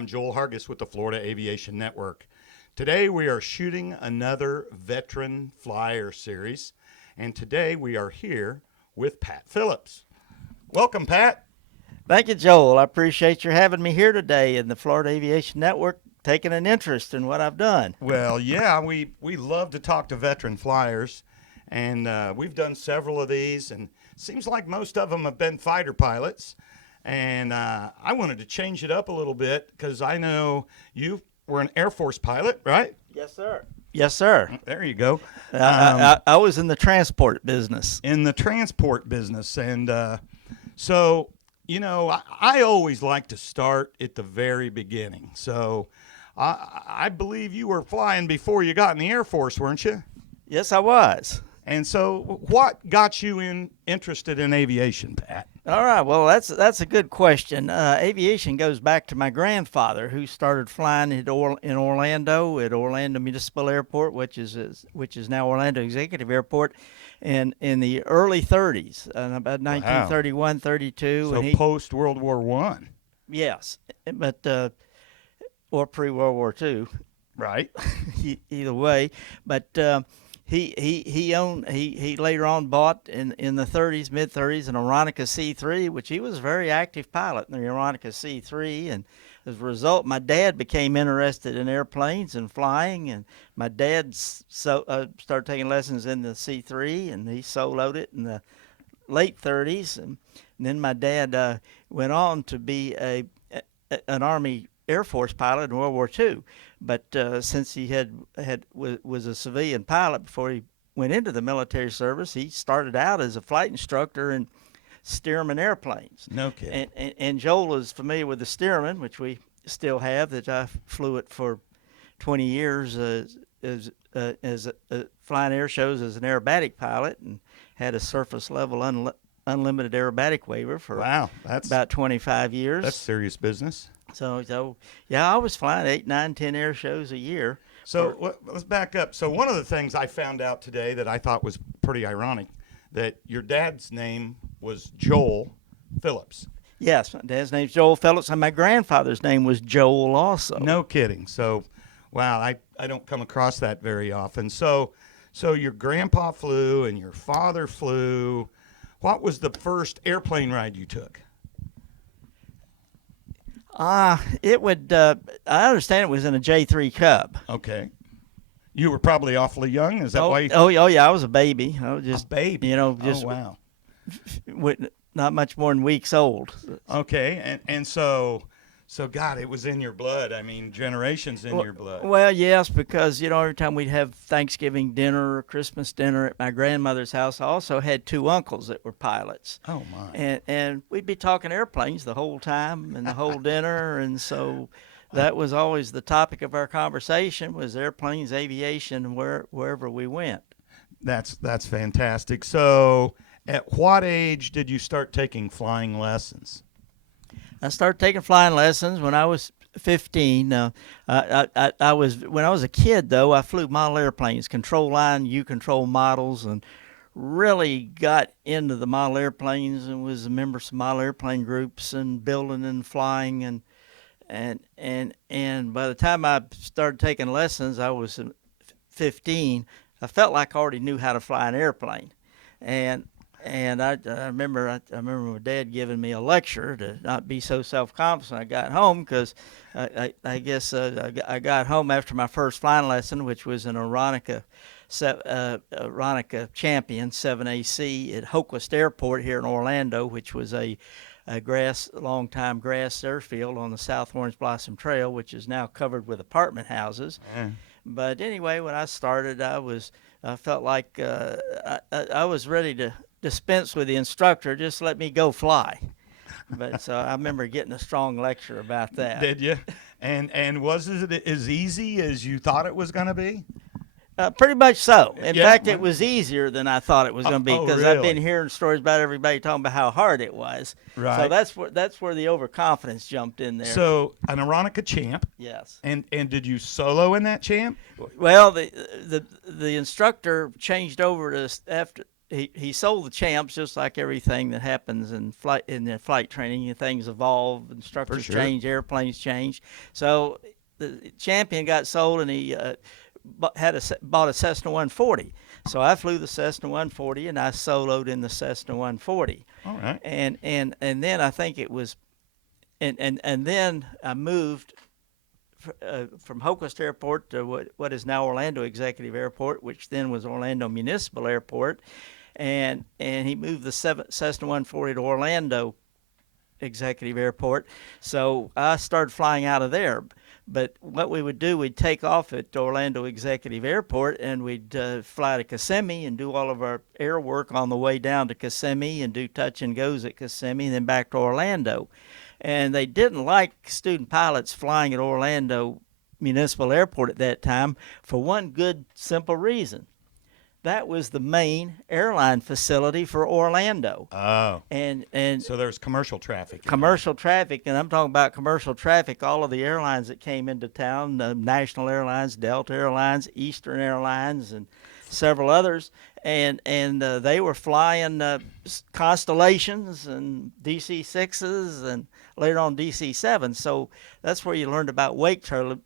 I'm Joel Hargis with the Florida Aviation Network. Today we are shooting another Veteran Flyer series, and today we are here with Pat Phillips. Welcome, Pat. Thank you, Joel. I appreciate your having me here today in the Florida Aviation Network, taking an interest in what I've done. Well, yeah, we love to talk to Veteran Flyers, and we've done several of these, and it seems like most of them have been fighter pilots. And I wanted to change it up a little bit because I know you were an Air Force pilot, right? Yes, sir. Yes, sir. There you go. I was in the transport business. In the transport business. And so, you know, I always like to start at the very beginning. So I believe you were flying before you got in the Air Force, weren't you? Yes, I was. And so what got you interested in aviation, Pat? All right. Well, that's a good question. Aviation goes back to my grandfather, who started flying in Orlando at Orlando Municipal Airport, which is now Orlando Executive Airport, and in the early 30s, about 1931, 32. So and post World War I. Yes, but or pre World War II. Right. Either way, but. He later on bought in the 30s, mid 30s, an Aeronca C3, which he was a very active pilot in the Aeronca C3, and as a result, my dad became interested in airplanes and flying, and my dad started taking lessons in the C3, and he soloed it in the late 30s, and then my dad went on to be an Army Air Force pilot in World War II. But since he was a civilian pilot before he went into the military service, he started out as a flight instructor in Stearman airplanes. No kidding. And Joel is familiar with the Stearman, which we still have, that I flew it for 20 years as flying air shows as an aerobatic pilot, and had a surface level unlimited aerobatic waiver for that's about 25 years. That's serious business. So yeah, I was flying 8, 9, 10 air shows a year. So let's back up. So one of the things I found out today that I thought was pretty ironic, that your dad's name was Joel Phillips. Yes, my dad's name's Joel Phillips, and my grandfather's name was Joel also. No kidding. So, wow, I don't come across that very often. So your grandpa flew and your father flew. What was the first airplane ride you took? It would. I understand it was in a J3 Cub. Okay. You were probably awfully young. Is that why? Oh yeah, I was a baby. I was just a baby. You know, just wow. Not much more than weeks old. Okay, and so God, it was in your blood. I mean, generations in your blood. Well, yes, because every time we'd have Thanksgiving dinner or Christmas dinner at my grandmother's house, I also had 2 uncles that were pilots. Oh my! And we'd be talking airplanes the whole time and the whole dinner, and so that was always the topic of our conversation, was airplanes, aviation, wherever we went. That's fantastic. So, at what age did you start taking flying lessons? I started taking flying lessons when I was 15. When I was a kid, though, I flew model airplanes, control line, U-control models, and really got into the model airplanes and was a member of some model airplane groups and building and flying, and by the time I started taking lessons, I was 15. I felt like I already knew how to fly an airplane, and I remember my dad giving me a lecture to not be so self-confident. I got home because I guess I got home after my first flying lesson, which was an Aeronca Champion 7AC at Hoquest Airport here in Orlando, which was a long-time grass airfield on the South Orange Blossom Trail, which is now covered with apartment houses. But anyway, when I started, I felt like I was ready to dispense with the instructor, just let me go fly. But so I remember getting a strong lecture about that. Did you? And was it as easy as you thought it was going to be? Pretty much so. In fact, it was easier than I thought it was going to be, because really? I've been hearing stories about everybody talking about how hard it was. Right. So that's where the overconfidence jumped in there. So an Aeronca Champ. Yes. And did you solo in that Champ? Well, the instructor changed over to he sold the champs, just like everything that happens in the flight training. Things evolve, instructors sure. change, airplanes change. So the champion got sold, and he bought a Cessna 140. So I flew the Cessna 140, and I soloed in the Cessna 140. All right. And then I think it was, and then I moved from Hoquest Airport to what is now Orlando Executive Airport, which then was Orlando Municipal Airport, and he moved the Cessna 140 to Orlando Executive Airport. So I started flying out of there. But what we would do, we'd take off at Orlando Executive Airport, and we'd fly to Kissimmee and do all of our air work on the way down to Kissimmee and do touch and goes at Kissimmee and then back to Orlando. And they didn't like student pilots flying at Orlando Municipal Airport at that time for one good, simple reason. That was the main airline facility for Orlando. Oh. And So there's commercial traffic. Commercial traffic, and I'm talking about commercial traffic, all of the airlines that came into town, National Airlines, Delta Airlines, Eastern Airlines, and several others, and they were flying Constellations and DC-6s and later on DC-7s. So that's where you learned about wake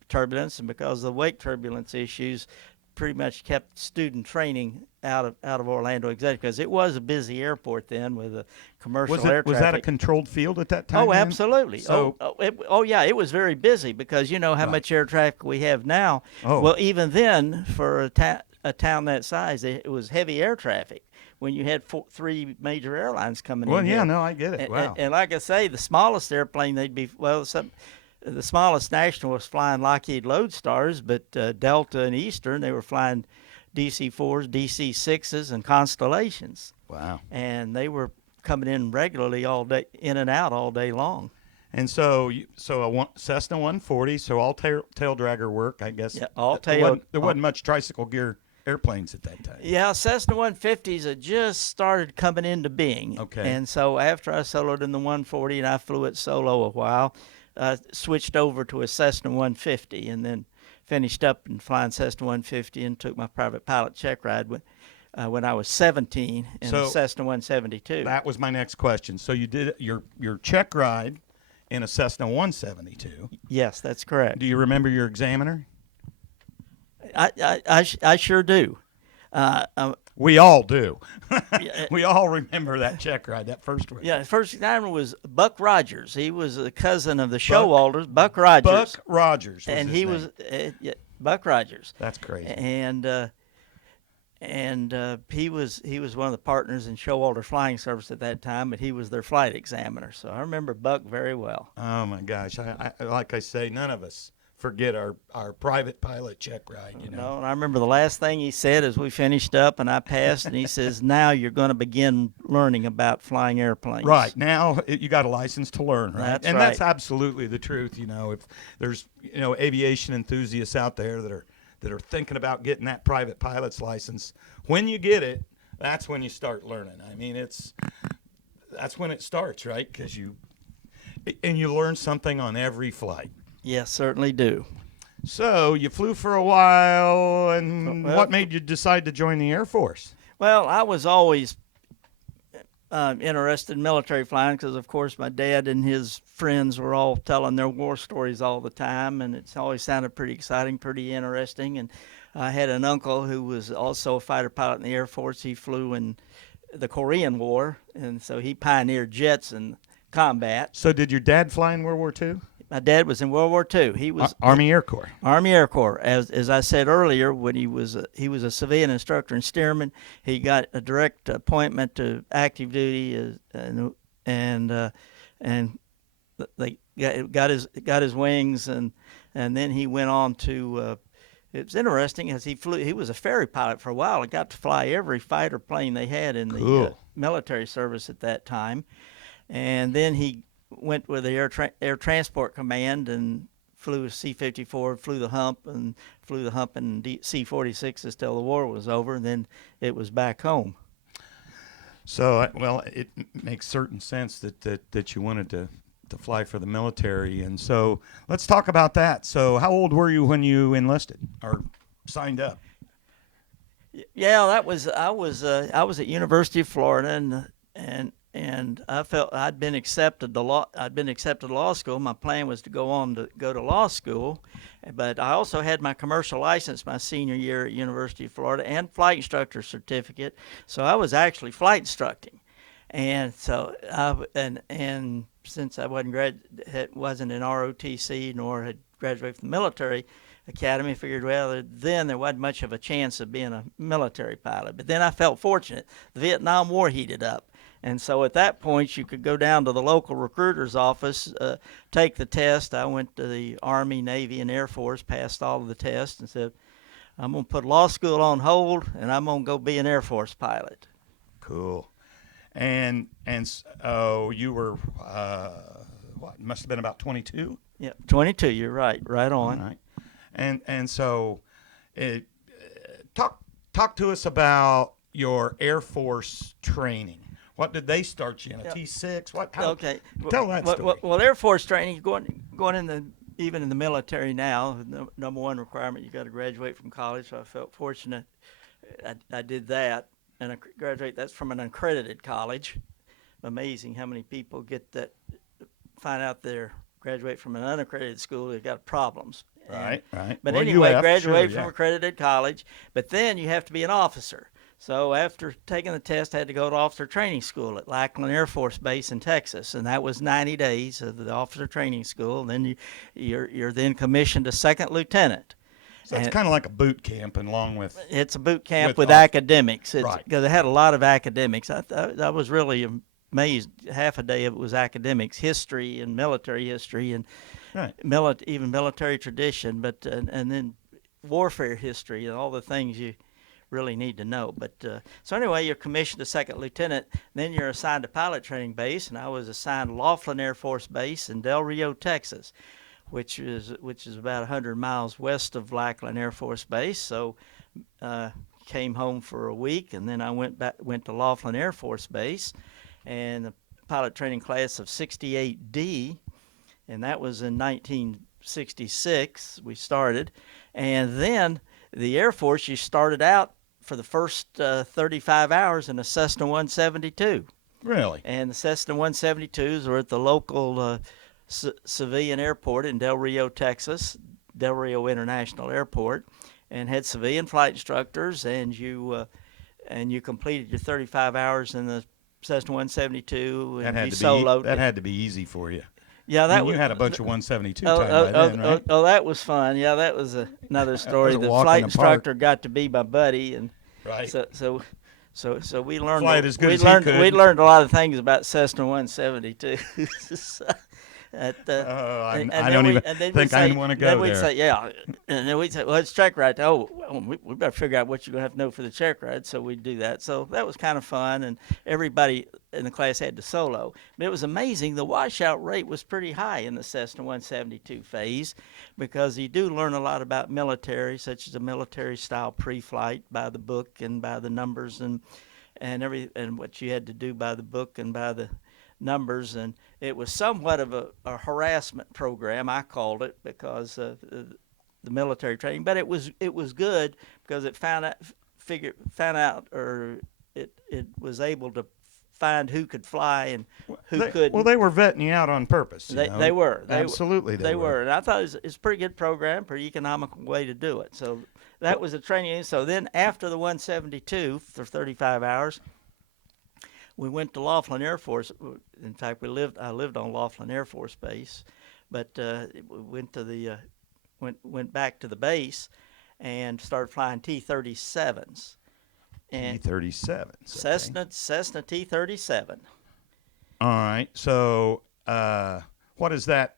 turbulence, and because of the wake turbulence issues, pretty much kept student training out of Orlando Executive, because it was a busy airport then with a commercial air traffic. Was that a controlled field at that time? Oh, absolutely. So, yeah, it was very busy, because you know how much air traffic we have now. Oh. Well, even then, for a town that size, it was heavy air traffic when you had three major airlines coming in. Well, yeah, here. no, I get it. Wow. And like I say, the smallest airplane the smallest national was flying Lockheed Lodestars, but Delta and Eastern, they were flying DC-4s, DC-6s, and Constellations. Wow. And they were coming in regularly all day, in and out all day long. And so a Cessna 140, so all tail dragger work, I guess. Yeah, all tail. There wasn't much tricycle gear airplanes at that time. Yeah, Cessna 150s had just started coming into being. Okay. And so after I soloed in the 140 and I flew it solo a while, switched over to a Cessna 150 and then finished up in flying Cessna 150 and took my private pilot check ride when I was 17 in a Cessna 172. That was my next question. So you did your check ride in a Cessna 172. Yes, that's correct. Do you remember your examiner? I sure do. We all do. We all remember that check ride, that first one. Yeah, the first examiner was Buck Rogers. He was a cousin of the Showalders, Buck Rogers. Buck Rogers was and his he name. was Buck Rogers. That's crazy. And he was one of the partners in Showalter Flying Service at that time, but he was their flight examiner. So I remember Buck very well. Oh my gosh! I like I say, none of us forget our private pilot check ride. You know. No, and I remember the last thing he said as we finished up and I passed, and he says, "Now you're going to begin learning about flying airplanes." Right now, you got a license to learn, right? That's right. That's absolutely the truth. You know, if there's aviation enthusiasts out there that are thinking about getting that private pilot's license, when you get it, that's when you start learning. I mean, that's when it starts, right? Because you learn something on every flight. Yes, certainly do. So you flew for a while, and what made you decide to join the Air Force? Well, I was always interested in military flying because, of course, my dad and his friends were all telling their war stories all the time, and it's always sounded pretty exciting, pretty interesting. And I had an uncle who was also a fighter pilot in the Air Force. He flew in the Korean War, and so he pioneered jets in combat. So did your dad fly in World War II? My dad was in World War II. He was Army Air Corps. Army Air Corps. As I said earlier, when he was a civilian instructor and steerman, he got a direct appointment to active duty, and they got his wings, and then he went on to. It was interesting as he flew. He was a ferry pilot for a while. He got to fly every fighter plane they had in the military service at that time, and then he went with the Air Transport Command and flew a C-54, flew the hump in C-46s till the war was over, and then it was back home. So, well, it makes certain sense that you wanted to fly for the military. And so let's talk about that. So how old were you when you enlisted or signed up? Yeah, I was at University of Florida, and I felt I'd been accepted to law. I'd been accepted to law school. My plan was to go to law school, but I also had my commercial license my senior year at University of Florida and flight instructor certificate. So I was actually flight instructing, and so and since I wasn't in ROTC nor had graduated from the military academy, I figured, well, then there wasn't much of a chance of being a military pilot. But then I felt fortunate. The Vietnam War heated up. And so at that point, you could go down to the local recruiter's office, take the test. I went to the Army, Navy, and Air Force, passed all of the tests, and said, I'm going to put law school on hold, and I'm going to go be an Air Force pilot. Cool. And oh, you were what? Must have been about 22. Yeah, 22. You're right. Right on. All right. And so, talk to us about your Air Force training. What did they start you in? A T6? What? Okay. Tell that story. Well, Air Force training, going in even in the military now, the number one requirement, you got to graduate from college. So I felt fortunate. I did that, and I graduate. That's from an accredited college. Amazing how many people get that, find out they're graduate from an unaccredited school, they've got problems. Right. But well, anyway, graduate from accredited college, but then you have to be an officer. So after taking the test, I had to go to officer training school at Lackland Air Force Base in Texas, and that was 90 days of the officer training school. And then you're then commissioned a second lieutenant. So it's kind of like a boot camp, and along with it's a boot camp with academics. Right. Because it had a lot of academics. I was really amazed. Half a day of it was academics, history and military history, and even military tradition, but and then warfare history and all the things you really need to know. But so anyway, you're commissioned a second lieutenant, then you're assigned to pilot training base, and I was assigned Laughlin Air Force Base in Del Rio, Texas, which is about 100 miles west of Lackland Air Force Base. So came home for a week, and then I went to Laughlin Air Force Base, and the pilot training class of 68D, and that was in 1966 we started. And then the Air Force, you started out for the first 35 hours in a Cessna 172. Really? And the Cessna 172s were at the local civilian airport in Del Rio, Texas, Del Rio International Airport, and had civilian flight instructors, and you completed your 35 hours in the Cessna 172, and you soloed. That had to be easy for you. Yeah, you had a bunch of 172 time by then, right? Oh, that was fun. Yeah, that was another story. The flight instructor got to be my buddy, and so we learned. Flight as good as he could. We learned a lot of things about Cessna 172. I don't even think I want to go there. Then we'd say, yeah, and then we'd say, well, it's check ride. Oh, we better figure out what you're going to have to know for the check ride. So we'd do that. So that was kind of fun, and everybody in the class had to solo. But it was amazing. The washout rate was pretty high in the Cessna 172 phase, because you do learn a lot about military, such as a military-style pre-flight by the book and by the numbers and what you had to do by the book and by the numbers. And it was somewhat of a harassment program, I called it, because of the military training. But it was good, because it it was able to find who could fly and who couldn't. Well, they were vetting you out on purpose. They were. Absolutely, they were. And I thought it was a pretty good program, pretty economical way to do it. So that was a training. So then after the 172 for 35 hours, we went to Laughlin Air Force. In fact, I lived on Laughlin Air Force Base, but we went back to the base and started flying T37s. T37s. Cessna T37. All right. So what is that?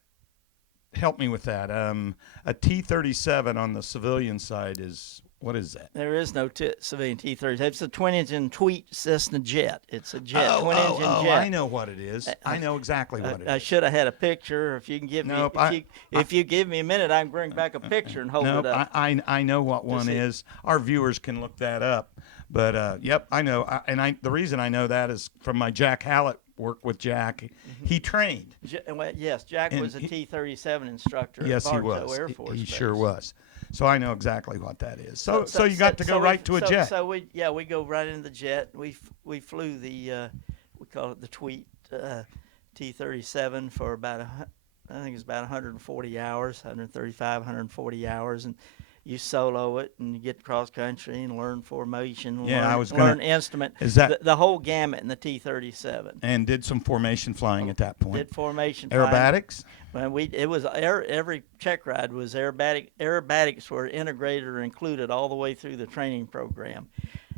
Help me with that. A T37 on the civilian side is, what is that? There is no civilian T37. It's a twin-engine Tweet Cessna jet. It's a jet, twin-engine jet. I know what it is. I know exactly what it is. I should have had a picture. If you can give me, if you give me a minute, I can bring back a picture and hold it up. I know what one is. Our viewers can look that up. But yep, I know. The reason I know that is from my Jack Hallett work with Jack. Mm-hmm. He trained. Yes, Jack was a T-37 instructor. Yes, at he was. Air Force he Base. sure was. So I know exactly what that is. So you got to go right to a jet. So we go right into the jet. We flew the we call it the Tweet T37 for I think it's about 140 hours, 135, 140 hours, and you solo it and you get cross country and learn formation, learn instrument. Is that the whole gamut in the T37? And did some formation flying at that point. Did formation aerobatics? Flying. It was every check ride was aerobatic. Aerobatics were integrated or included all the way through the training program.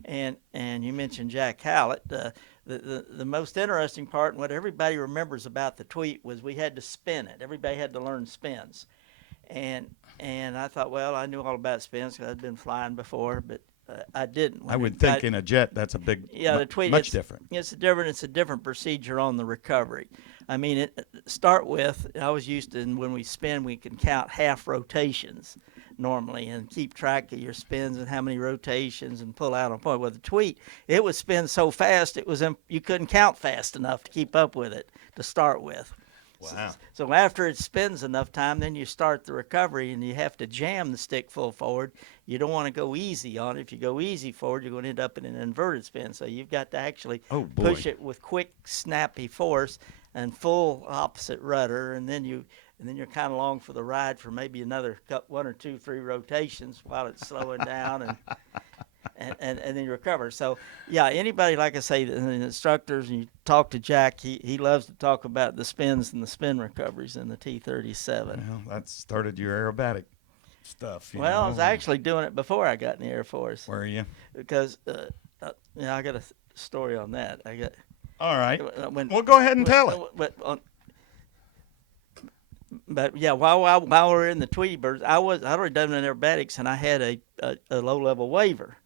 And you mentioned Jack Hallett. The most interesting part, and what everybody remembers about the Tweet, was we had to spin it. Everybody had to learn spins. And I thought, well, I knew all about spins because I'd been flying before, but I didn't. I would think in a jet that's a big, the Tweet, much different. It's a different procedure on the recovery. I mean, start with, I was used to when we spin, we can count half rotations normally and keep track of your spins and how many rotations and pull out on point. With the Tweet, it would spin so fast you couldn't count fast enough to keep up with it to start with. Wow. So after it spins enough time, then you start the recovery, and you have to jam the stick full forward. You don't want to go easy on it. If you go easy forward, you're going to end up in an inverted spin. So you've got to actually push it with quick, snappy force and full opposite rudder, and then you're kind of along for the ride for maybe another 1 or 2, 3 rotations while it's slowing down and then you recover. So, yeah, anybody, like I say, the instructors, and you talk to Jack, he loves to talk about the spins and the spin recoveries in the T37. Well, that started your aerobatic stuff. I was actually doing it before I got in the Air Force. Were you? Because, I got a story on that. All right. Well, go ahead and tell it. But yeah, while we were in the Tweety Birds, I'd already done an aerobatics, and I had a low-level waiver.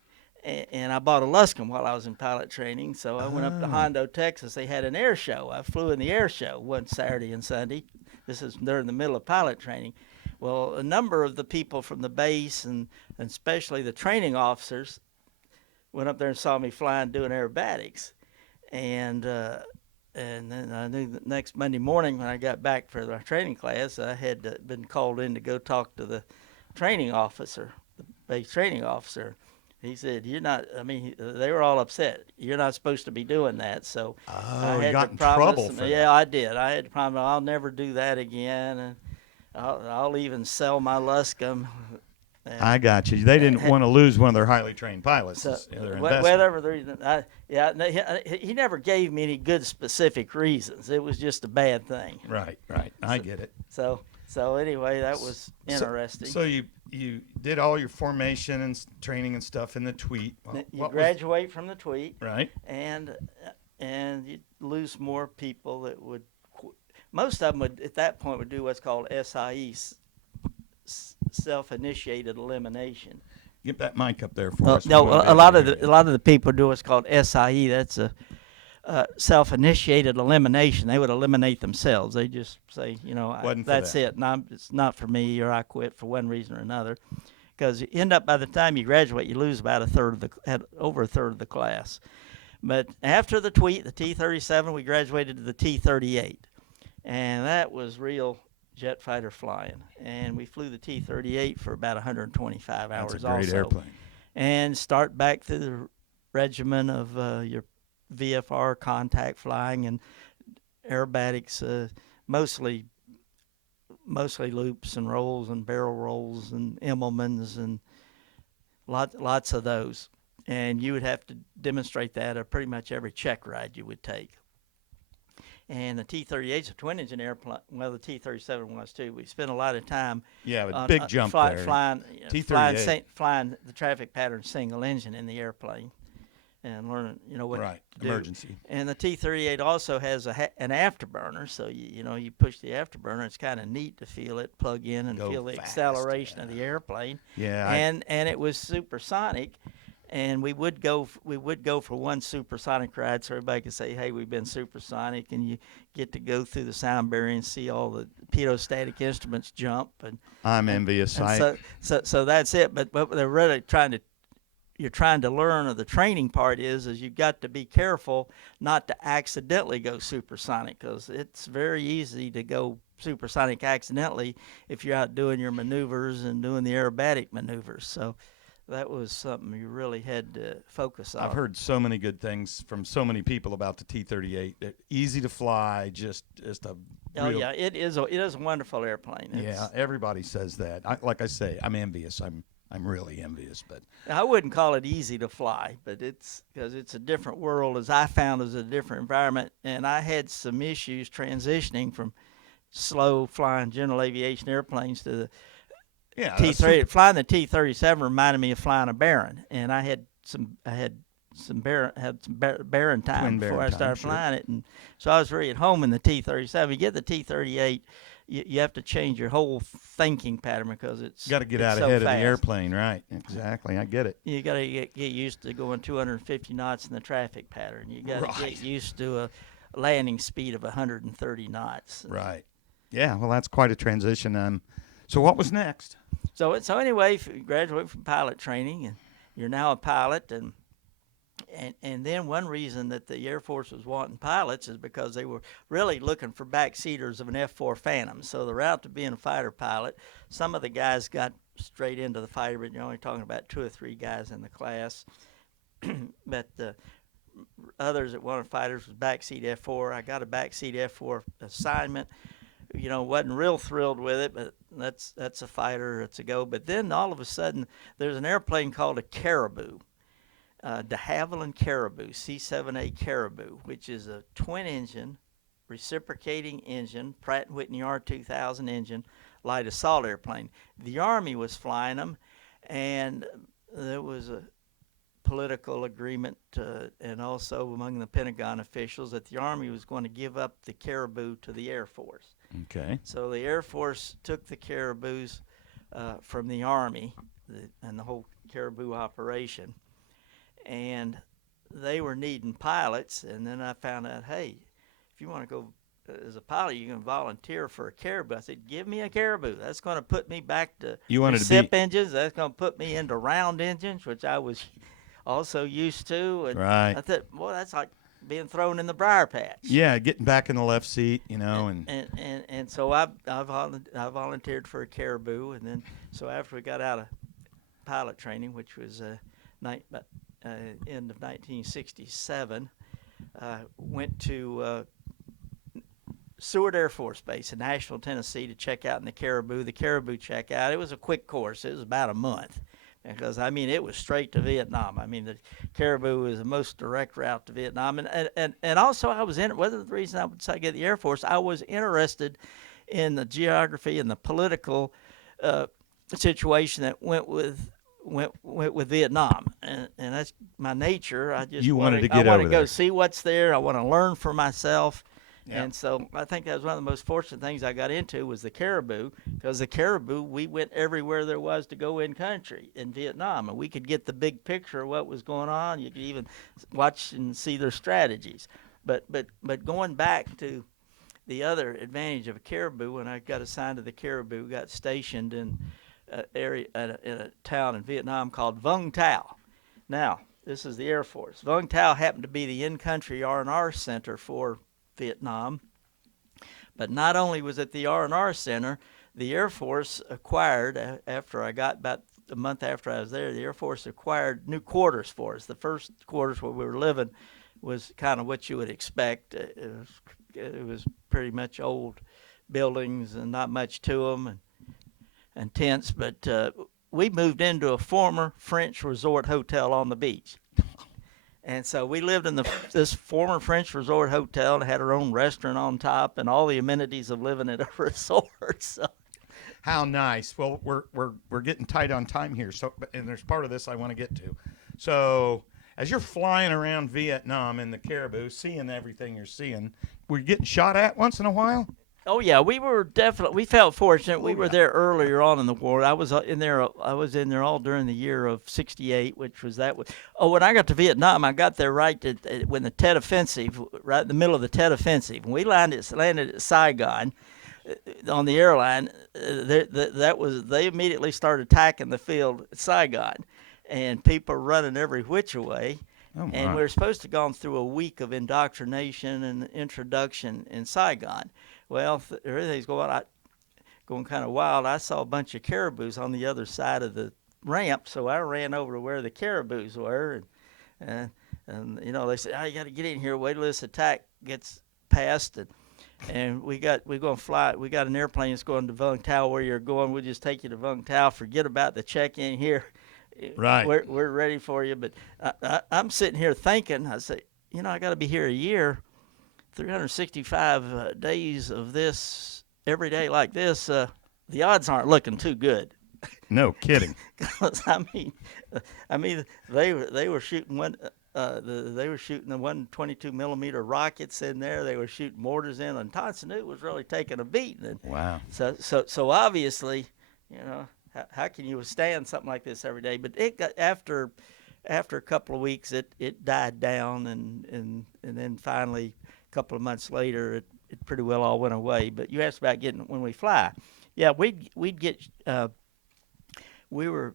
And I bought a Luscombe while I was in pilot training, so I went up to Hondo, Texas. They had an air show. I flew in the air show one Saturday and Sunday. This is during the middle of pilot training. Well, a number of the people from the base and especially the training officers went up there and saw me flying doing aerobatics. And then I knew the next Monday morning when I got back for the training class, I had been called in to go talk to the training officer, the base training officer. He said, they were all upset. You're not supposed to be doing that. So I had got to in promise trouble them. for Yeah, that. I did. I had to promise I'll never do that again. And I'll even sell my Luscombe. I got you. They didn't want to lose one of their highly trained pilots. So, their whatever the reason, he never gave me any good specific reasons. It was just a bad thing. Right. I get it. So anyway, that was interesting. So you did all your formation and training and stuff in the Tweet. You graduate from the Tweet, right? And you lose more people that would. Most of them would at that point would do what's called SIE, self-initiated elimination. Get that mic up there for us. No, a lot of the people do what's called SIE. That's a self-initiated elimination. They would eliminate themselves. They just say, that's it. And it's not for me, or I quit for one reason or another. Because you end up, by the time you graduate, you lose about over a third of the class. But after the Tweet, the T-37, we graduated to the T-38. And that was real jet fighter flying. And we flew the T-38 for about 125 hours also. That's a great airplane. And start back through the regimen of your VFR contact flying and aerobatics, mostly loops and rolls and barrel rolls and Immelmans and lots of those. And you would have to demonstrate that at pretty much every check ride you would take. And the T-38 is a twin-engine airplane. Well, the T-37 was too. We spent a lot of time. Yeah, with big jump there. Flying the traffic pattern single engine in the airplane. And learning, what to do. Emergency. And the T-38 also has an afterburner, so you push the afterburner. It's kind of neat to feel it plug in and feel the acceleration of the airplane. Yeah. And it was supersonic, and we would go for one supersonic ride, so everybody could say, "Hey, we've been supersonic," and you get to go through the sound barrier and see all the pitot-static instruments jump. And I'm envious. So that's it. But they're really you're trying to learn, or the training part is you've got to be careful not to accidentally go supersonic, because it's very easy to go supersonic accidentally if you're out doing your maneuvers and doing the aerobatic maneuvers. So that was something you really had to focus on. I've heard so many good things from so many people about the T-38. They're easy to fly, just a Oh real, yeah, it is a wonderful airplane. yeah, everybody says that. Like I say, I'm envious. I'm really envious, but I wouldn't call it easy to fly, but it's because it's a different world, as I found, as a different environment, and I had some issues transitioning from slow flying general aviation airplanes to the yeah, T-30. Flying the T-37 reminded me of flying a Baron, and I had some Baron time Twin before Baron I started time, sure. flying it, and so I was very at home in the T-37. You get the T-38, you have to change your whole thinking pattern because it's got to get it's out so ahead fast. of the airplane, right? Exactly, I get it. You got to get used to going 250 knots in the traffic pattern. You got to Right. get used to a landing speed of 130 knots. Right. Yeah. Well, that's quite a transition. So what was next? So anyway, you graduate from pilot training, and you're now a pilot, and then one reason that the Air Force was wanting pilots is because they were really looking for backseaters of an F-4 Phantom. So the route to being a fighter pilot, some of the guys got straight into the fighter, but you're only talking about 2 or 3 guys in the class. But others that wanted fighters was backseat F-4. I got a backseat F-4 assignment. Wasn't real thrilled with it, but that's a fighter, it's a go. But then all of a sudden, there's an airplane called a Caribou. De Havilland Caribou, C-7A Caribou, which is a twin-engine, reciprocating engine, Pratt & Whitney R2000 engine, light assault airplane. The Army was flying them, and there was a political agreement and also among the Pentagon officials that the Army was going to give up the Caribou to the Air Force. Okay. So the Air Force took the Caribous from the Army and the whole Caribou operation, and they were needing pilots. And then I found out, hey, if you want to go as a pilot, you can volunteer for a Caribou. I said, give me a Caribou. That's going to put me back to SIP engines. That's going to put me into round engines, which I was also used to. And right. I thought, well, that's like being thrown in the briar patch. Yeah, getting back in the left seat, and so I volunteered for a Caribou, and then so after we got out of pilot training, which was end of 1967, went to Seward Air Force Base in Nashville, Tennessee, to check out in the Caribou. The Caribou checkout, it was a quick course. It was about a month. Because, it was straight to Vietnam. The Caribou is the most direct route to Vietnam. And also I was in, whether the reason I would say get the Air Force, I was interested in the geography and the political situation that went with Vietnam. And that's my nature. I just want to go there. See what's there. I want to learn for myself. Yep. And so I think that was one of the most fortunate things I got into was the Caribou, because the Caribou, we went everywhere there was to go in country in Vietnam, and we could get the big picture of what was going on. You could even watch and see their strategies. But going back to the other advantage of a Caribou, when I got assigned to the Caribou, got stationed in in a town in Vietnam called Vung Tau. Now, this is the Air Force. Vung Tau happened to be the in-country R&R center for Vietnam, but not only was it the R&R center, the Air Force acquired, after I got about a month after I was there, the Air Force acquired new quarters for us. The first quarters where we were living was kind of what you would expect. It was pretty much old buildings and not much to them, and tents, but we moved into a former French resort hotel on the beach. And so we lived in this former French resort hotel and had our own restaurant on top and all the amenities of living at a resort. So. How nice. Well, we're getting tight on time here. So, and there's part of this I want to get to. So, as you're flying around Vietnam in the Caribou, seeing everything you're seeing, were you getting shot at once in a while? Oh yeah, we felt fortunate. We were there earlier on in the war. I was in there all during the year of '68, which was that. When I got to Vietnam, I got there right when the Tet Offensive, right in the middle of the Tet Offensive. When we landed at Saigon on the airline, they immediately started attacking the field at Saigon, and people running every which way. Oh, And my. we were supposed to gone through a week of indoctrination and introduction in Saigon. Well, everything's going kind of wild. I saw a bunch of caribous on the other side of the ramp, so I ran over to where the caribous were, and you know, they said, "Oh, you got to get in here. Wait till this attack gets past." And we're going to fly. We got an airplane that's going to Vung Tau where you're going. We'll just take you to Vung Tau. Forget about the check-in here. Right. We're ready for you. But I'm sitting here thinking, I say, you know, I got to be here a year, 365 days of this every day like this. The odds aren't looking too good. No kidding. 'Cause, I mean, they were shooting they were shooting the 122 millimeter rockets in there. They were shooting mortars in, and Tan Son Nhut was really taking a beating. And Wow. so obviously, you know, how can you withstand something like this every day? But it got after a couple of weeks, it died down, and then finally, a couple of months later, it pretty well all went away. But you asked about getting when we fly. Yeah, we'd get. We were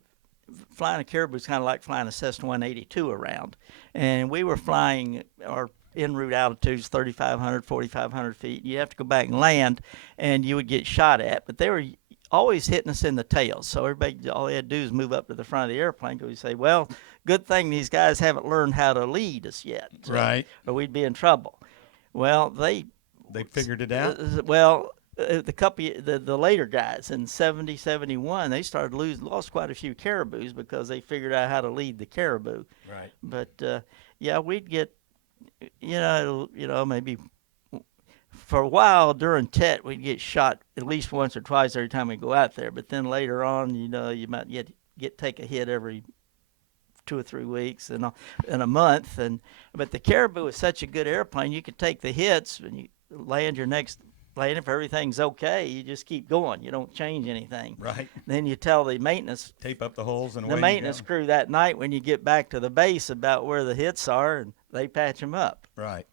flying a Caribou is kind of like flying a Cessna 182 around, and we were flying our en route altitudes 3,500, 4,500 feet. You have to go back and land, and you would get shot at. But they were always hitting us in the tails, so everybody all they had to do is move up to the front of the airplane. Because we say, well, good thing these guys haven't learned how to lead us yet, Right. or we'd be in trouble. Well, they figured it out. The later guys in 70, 71, they started lost quite a few caribous because they figured out how to lead the caribou. Right. But yeah, we'd get, maybe for a while during TET, we'd get shot at least once or twice every time we go out there. But then later on, you might take a hit every 2 or 3 weeks in a month. But the Caribou is such a good airplane, you could take the hits and you land your next plane. If everything's okay, you just keep going. You don't change anything. Right. Then you tell the maintenance Tape up the holes and the maintenance crew that night when you get back to the base about where the hits are, and they patch them up. Right.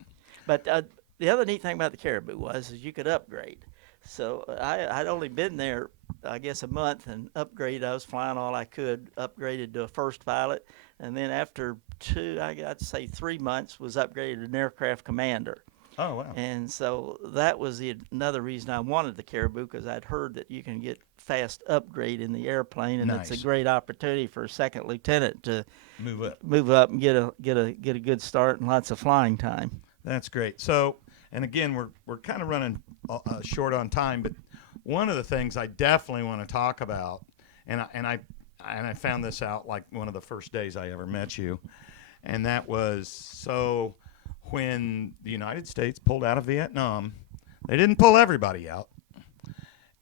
But the other neat thing about the Caribou is you could upgrade. So I'd only been there, I guess, a month, and upgraded. I was flying all I could, upgraded to a first pilot, and then after I'd say 3 months, was upgraded to an aircraft commander. Oh, wow. And so that was another reason I wanted the Caribou, because I'd heard that you can get fast upgrade in the airplane, and Nice. it's a great opportunity for a second lieutenant to Move up and get a good start and lots of flying time. That's great. So, and again, we're kind of running short on time, but one of the things I definitely want to talk about, and I found this out like one of the first days I ever met you, and that was when the United States pulled out of Vietnam, they didn't pull everybody out,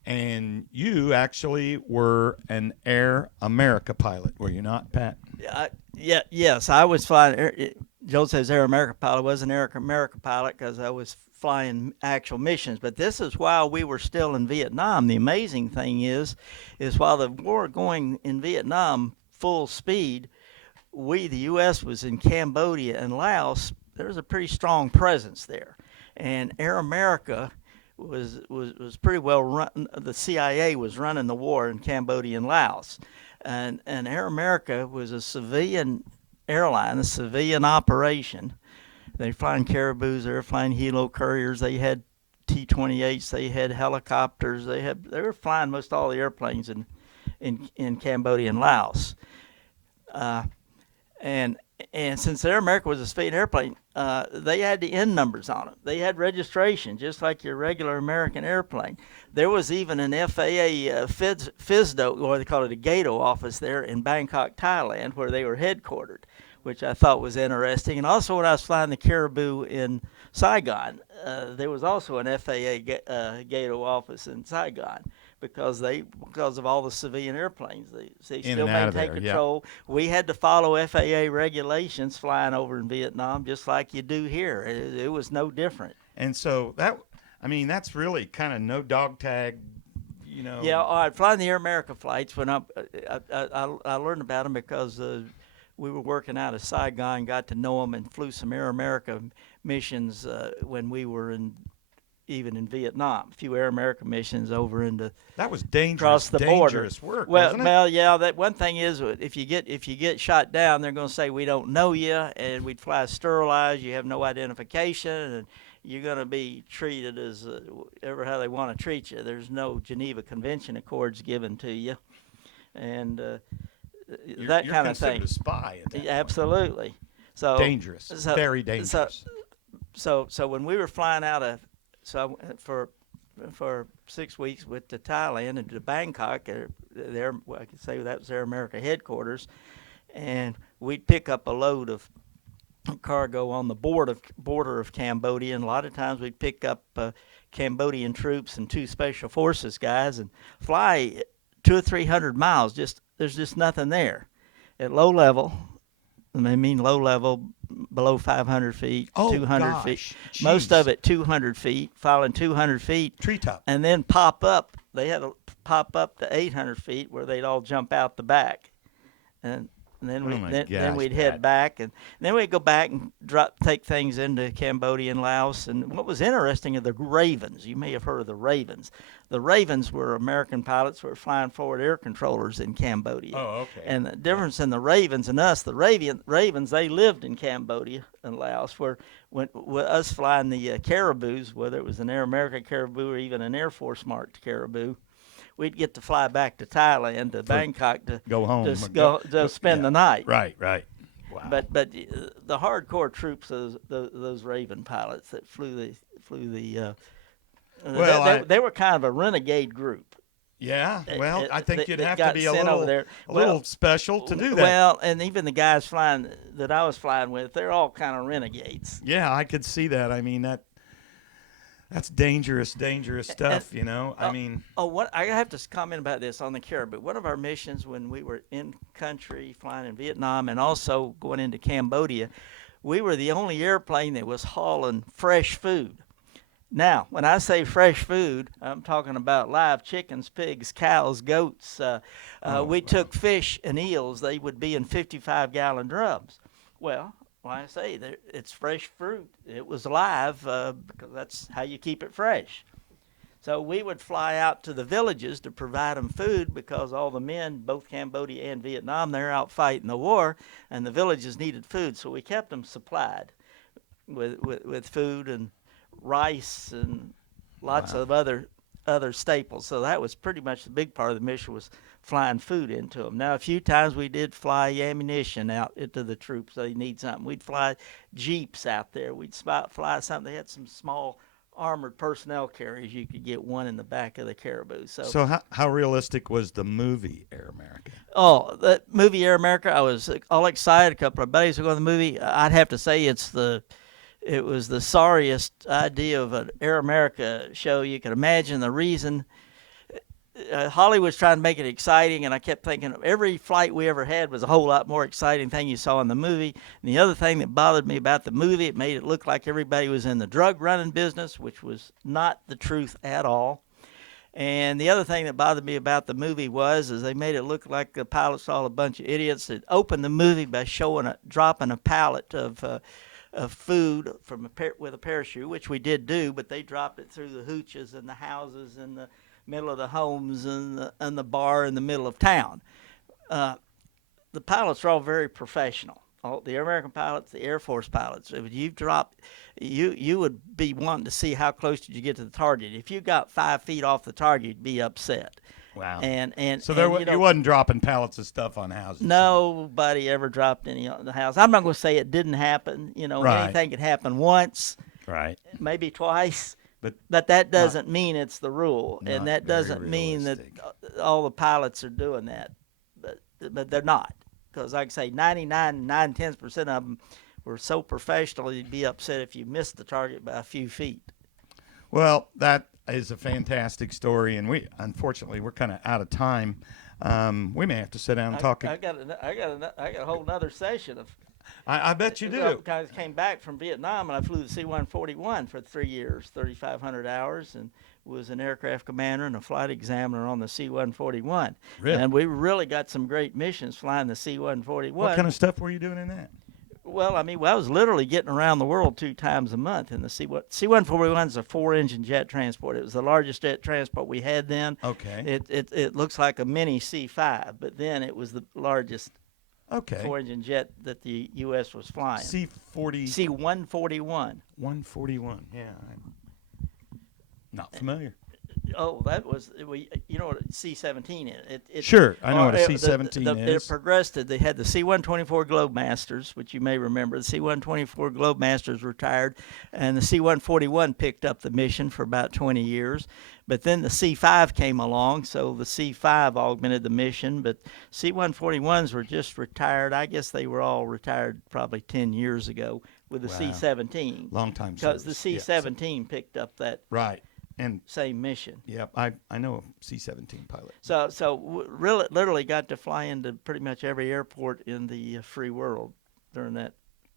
and you actually were an Air America pilot, were you not, Pat? Yes, I was flying. Joe says Air America pilot. I was an Air America pilot because I was flying actual missions. But this is while we were still in Vietnam. The amazing thing is while the war going in Vietnam full speed, the U.S. was in Cambodia and Laos. There was a pretty strong presence there, and Air America was pretty well run. The CIA was running the war in Cambodia and Laos, and Air America was a civilian airline, a civilian operation. They were flying Caribous, they were flying Helo couriers, they had T-28s, they had helicopters, they were flying most all the airplanes in Cambodia and Laos. And since Air America was a civilian airplane, they had the N numbers on them. They had registration, just like your regular American airplane. There was even an FAA FISDO, or they call it a GATO office there in Bangkok, Thailand, where they were headquartered, which I thought was interesting. And also when I was flying the Caribou in Saigon, there was also an FAA GATO office in Saigon, because of all the civilian airplanes. They still maintain control. Yeah. We had to follow FAA regulations flying over in Vietnam, just like you do here. It was no different. And so that's really kind of no dog tag, Yeah, all right. Flying the Air America flights, when I learned about them because we were working out of Saigon, got to know them, and flew some Air America missions when we were in even in Vietnam. A few Air America missions over into That was dangerous. across the dangerous border. work, Well, wasn't it? well, yeah. That one thing is, if you get shot down, they're going to say we don't know you, and we'd fly sterilized. You have no identification, and you're going to be treated as ever how they want to treat you. There's no Geneva Convention Accords given to you, and that You're kind of considered thing. a spy at that point. Absolutely. So Dangerous. so- Very dangerous. So when we were flying out of for 6 weeks with the Thailand and to Bangkok, there I could say that was Air America headquarters, and we'd pick up a load of cargo on the border of Cambodia, and a lot of times we'd pick up Cambodian troops and 2 special forces guys and fly 200 or 300 miles. There's just nothing there at low level. I mean low level, below 500 feet, Oh, 200 gosh. feet. Jeez. Most of it 200 feet, falling 200 feet. Treetop. And then pop up. They had to pop up to 800 feet where they'd all jump out the back. And then we'd head back, and then we'd go back and take things into Cambodia and Laos. And what was interesting are the Ravens. You may have heard of the Ravens. The Ravens were American pilots who were flying forward air controllers in Cambodia. Oh, okay. And the difference in the Ravens and us, the Ravens, they lived in Cambodia and Laos, where when us flying the Caribous, whether it was an Air America Caribou or even an Air Force marked Caribou, we'd get to fly back to Thailand, to Bangkok, to go home, to spend the night. Right. Wow. But the hardcore troops, those Raven pilots that flew the they were kind of a renegade group. Yeah. Well, I think you'd have to got be sent over there. a little special to do that. Well, and even the guys flying that I was flying with, they're all kind of renegades. Yeah, I could see that. I mean that's dangerous stuff, you know. I mean. Oh, what I have to comment about this on the Caribou. One of our missions when we were in country flying in Vietnam and also going into Cambodia, we were the only airplane that was hauling fresh food. Now, when I say fresh food, I'm talking about live chickens, pigs, cows, goats. We took fish and eels. They would be in 55-gallon drums. Well, like I say, it's fresh fruit. It was live because that's how you keep it fresh. So we would fly out to the villages to provide them food because all the men, both Cambodia and Vietnam, they're out fighting the war, and the villages needed food. So we kept them supplied with food and rice and lots of other staples. So that was pretty much the big part of the mission, was flying food into them. Now, a few times we did fly ammunition out into the troops. They need something. We'd fly jeeps out there. We'd fly something. They had some small armored personnel carriers. You could get one in the back of the Caribou. So how realistic was the movie Air America? Oh, that movie Air America, I was all excited. A couple of buddies were going to the movie. I'd have to say it was the sorriest idea of an Air America show you could imagine. The reason Hollywood's trying to make it exciting, and I kept thinking every flight we ever had was a whole lot more exciting thing you saw in the movie. And the other thing that bothered me about the movie, it made it look like everybody was in the drug running business, which was not the truth at all. And the other thing that bothered me about the movie is they made it look like the pilots were all a bunch of idiots. That opened the movie by dropping a pallet of food with a parachute, which we did do, but they dropped it through the hooches and the houses and the middle of the homes and the bar in the middle of town. The pilots are all very professional. All the American pilots, the Air Force pilots. If you would be wanting to see how close did you get to the target. If you got 5 feet off the target, you'd be upset. Wow. And so you wasn't dropping pallets of stuff on houses. Nobody ever dropped any on the house. I'm not going to say it didn't happen. Right. Anything could happen once, right? Maybe twice. But that doesn't mean it's the rule, and that doesn't mean that all the pilots are doing that. But they're not, because like I say, 10% of them were so professional you'd be upset if you missed the target by a few feet. Well, that is a fantastic story, and unfortunately we're kind of out of time. We may have to sit down and talk. I got a whole nother session of. I bet you do. I came back from Vietnam and I flew the C-141 for 3 years, 3,500 hours, and was an aircraft commander and a flight examiner on the C-141. Really? And we really got some great missions flying the C-141. What kind of stuff were you doing in that? Well, I mean, I was literally getting around the world 2 times a month in the C-141 is a 4-engine jet transport. It was the largest jet transport we had then. Okay. It looks like a mini C-5, but then it was the largest Okay. 4-engine jet that the U.S. was flying. C-40. C-141. 141. Yeah. I'm not familiar. Oh, that was you know what C-17 is. Sure, I know what a C-17 is. It progressed. They had the C-124 Globemasters, which you may remember. The C-124 Globemasters retired, and the C-141 picked up the mission for about 20 years. But then the C-5 came along, so the C-5 augmented the mission. But C-141s were just retired. I guess they were all retired probably 10 years ago with the C-17. Long time because service. the C-17 picked up that right. And same mission. Yep, I know a C-17 pilot. So really, literally got to fly into pretty much every airport in the free world during that.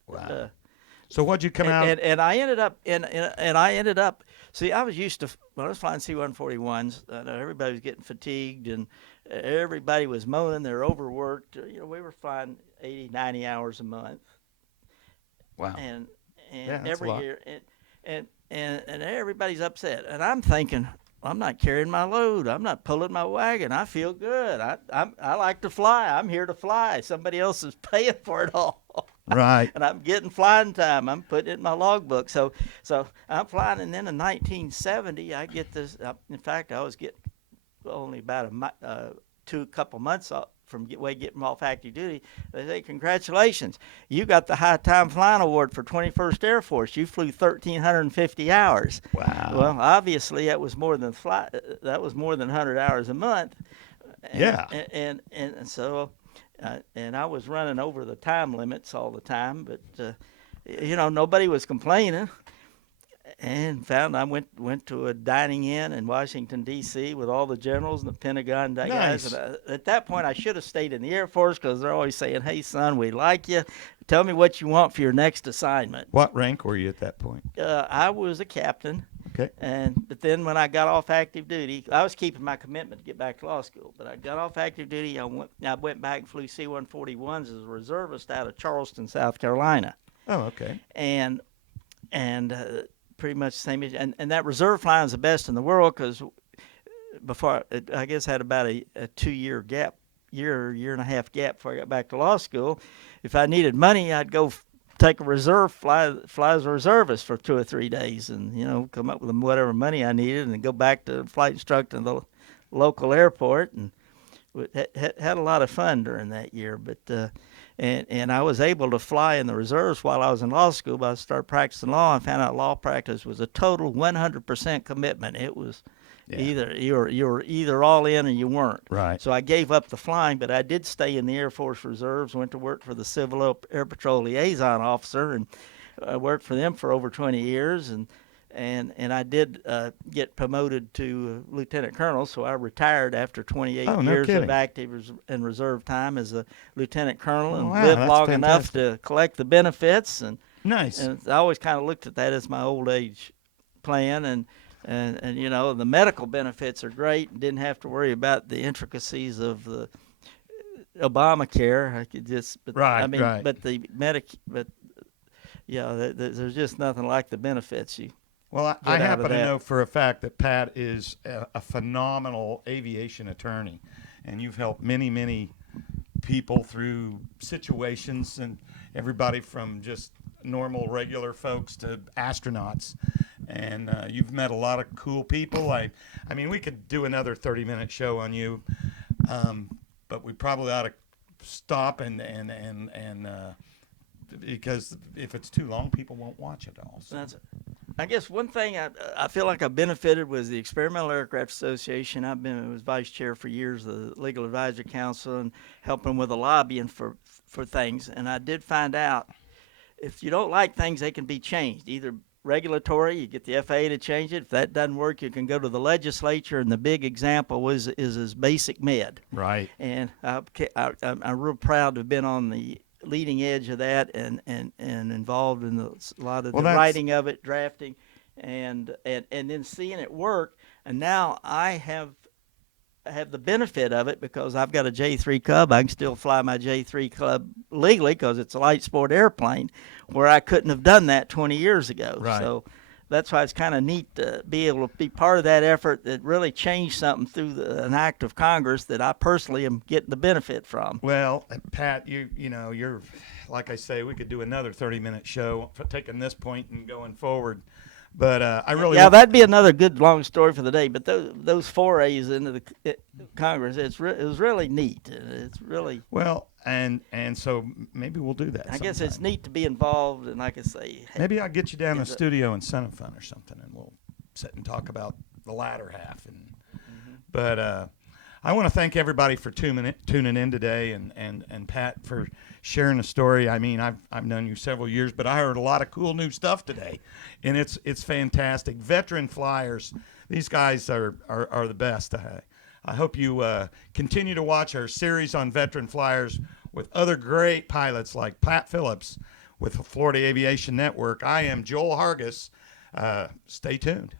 Wow. So what'd you come out? And I ended up. See, I was used to when I was flying C-141s. Everybody was getting fatigued, and everybody was moaning they're overworked. You know, we were flying 80, 90 hours a month. Wow. And yeah, every year, and everybody's upset, and I'm thinking, I'm not carrying my load. I'm not pulling my wagon. I feel good. I like to fly. I'm here to fly. Somebody else is paying for it all. Right. And I'm getting flying time. I'm putting it in my logbook. So I'm flying, and then in 1970, I get this. In fact, I was getting only about a couple months off from getting off active duty. They say, congratulations, you got the High Time Flying Award for 21st Air Force. You flew 1,350 hours. Wow. Well, obviously that was more than 100 hours a month. And, yeah. And so, and I was running over the time limits all the time, but you know, nobody was complaining. And found I went to a dining in Washington, D.C. with all the generals and the Pentagon guys. And at that point, I should have stayed in the Air Force because they're always saying, hey, son, we like you. Tell me what you want for your next assignment. What rank were you at that point? I was a captain. Okay. But then when I got off active duty, I was keeping my commitment to get back to law school. But I got off active duty. I went back and flew C-141s as a reservist out of Charleston, South Carolina. Oh, okay. And pretty much the same. And that reserve flying is the best in the world because before, I guess, had about a 2-year gap, year and a half gap before I got back to law school. If I needed money, I'd go take a reserve, fly as a reservist for 2 or 3 days and, you know, come up with whatever money I needed and go back to flight instructor in the local airport. And had a lot of fun during that year. But and I was able to fly in the reserves while I was in law school. But I started practicing law and found out law practice was a total 100% commitment. It was either you're either all in or you weren't. Right. So I gave up the flying, but I did stay in the Air Force Reserves. Went to work for the Civil Air Patrol liaison officer, and I worked for them for over 20 years. And I did get promoted to lieutenant colonel, so I retired after 28 years of active and reserve time as a lieutenant colonel, and lived long enough to collect the benefits. And nice. And I always kind of looked at that as my old age plan, and you know, the medical benefits are great, and didn't have to worry about the intricacies of the Obamacare. I could just, but, right, I mean, right. But yeah, there's just nothing like the benefits you. Well, I happen to know for a fact that Pat is a phenomenal aviation attorney, and you've helped many, many people through situations, and everybody from just normal, regular folks to astronauts. And you've met a lot of cool people. I mean, we could do another 30-minute show on you, but we probably ought to stop and because if it's too long, people won't watch it all. So. I guess one thing I feel like I benefited was the Experimental Aircraft Association. I was vice chair for years of the Legal Advisory Council and helping with the lobbying for things. And I did find out if you don't like things, they can be changed. Either regulatory, you get the FAA to change it. If that doesn't work, you can go to the legislature. And the big example is basic med. Right. And I'm real proud to have been on the leading edge of that and involved in a lot of the writing of it, drafting, and then seeing it work. And now I have have the benefit of it because I've got a J3 Cub. I can still fly my J3 Cub legally because it's a light sport airplane, where I couldn't have done that 20 years ago. Right. So that's why it's kind of neat to be able to be part of that effort that really changed something through an act of Congress that I personally am getting the benefit from. Well, Pat, you know, you're, like I say, we could do another 30-minute show for taking this point and going forward. But I really that'd be another good long story for the day. But those forays into the Congress, it was really neat. It's really well, and so maybe we'll do that. I guess sometime. it's neat to be involved, and like I say, Maybe I'll get you down to the studio in Senate Fun or something, and we'll sit and talk about the latter half. But I want to thank everybody for tuning in today, and Pat for sharing the story. I mean, I've known you several years, but I heard a lot of cool new stuff today, and it's fantastic. Veteran Fliers, these guys are the best. I hope you continue to watch our series on Veteran Fliers with other great pilots like Pat Phillips with the Florida Aviation Network. I am Joel Hargis. Stay tuned.